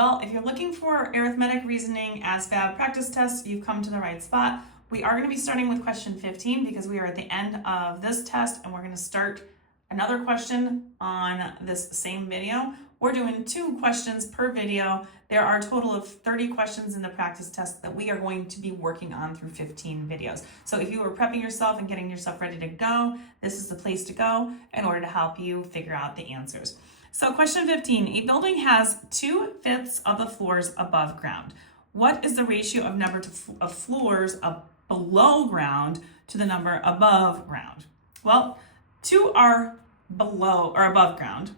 Well, if you're looking for arithmetic, reasoning, Asvab practice tests, you've come to the right spot. We are going to be starting with question 15 because we are at the end of this test and we're going to start another question on this same video. We're doing 2 questions per video. There are a total of 30 questions in the practice test that we are going to be working on through 15 videos. So if you are prepping yourself and getting yourself ready to go, this is the place to go in order to help you figure out the answers. So question 15, a building has 2/5 of the floors above ground. What is the ratio of number of floors below ground to the number above ground? Well, 2 are below or above ground.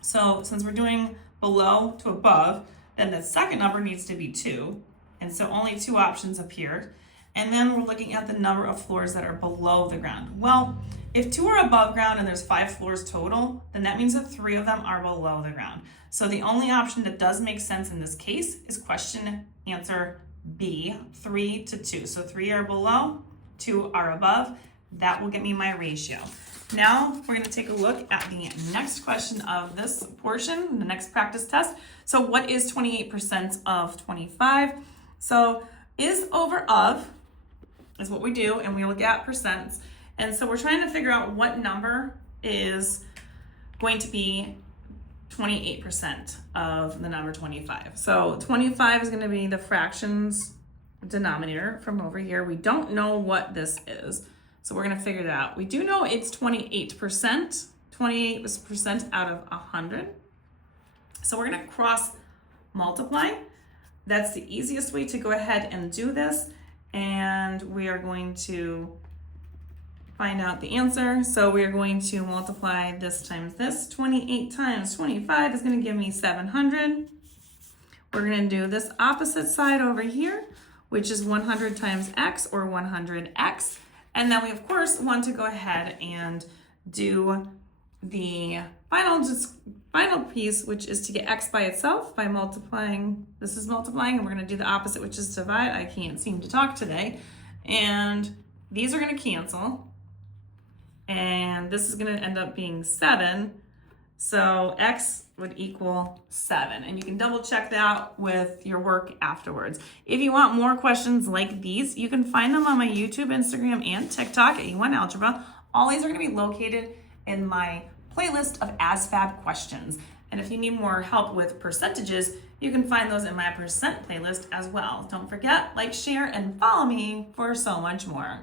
So since we're doing below to above, then the second number needs to be 2. And so only 2 options appeared. And then we're looking at the number of floors that are below the ground. Well, if 2 are above ground and there's 5 floors total, then that means that 3 of them are below the ground. So the only option that does make sense in this case is question answer B, 3 to 2. So 3 are below, 2 are above. That will get me my ratio. Now we're going to take a look at the next question of this portion, the next practice test. So what is 28% of 25? So is over of is what we do, and we look at percents. And so we're trying to figure out what number is going to be 28% of the number 25. So 25 is going to be the fractions denominator from over here. We don't know what this is, so we're going to figure it out. We do know it's 28%. 28% out of 100. So we're going to cross multiply. That's the easiest way to go ahead and do this. And we are going to find out the answer. So we are going to multiply this times this. 28 times 25 is going to give me 700. We're going to do this opposite side over here, which is 100 times x, or 100x. And then we, of course, want to go ahead and do the final piece, which is to get x by itself by multiplying. This is multiplying, and we're going to do the opposite, which is divide. I can't seem to talk today. And these are going to cancel. And this is going to end up being 7. So x would equal 7. And you can double check that with your work afterwards. If you want more questions like these, you can find them on my YouTube, Instagram, and TikTok at YouWantAlgebra. All these are going to be located in my playlist of Asvab questions. And if you need more help with percentages, you can find those in my percent playlist as well. Don't forget, like, share, and follow me for so much more.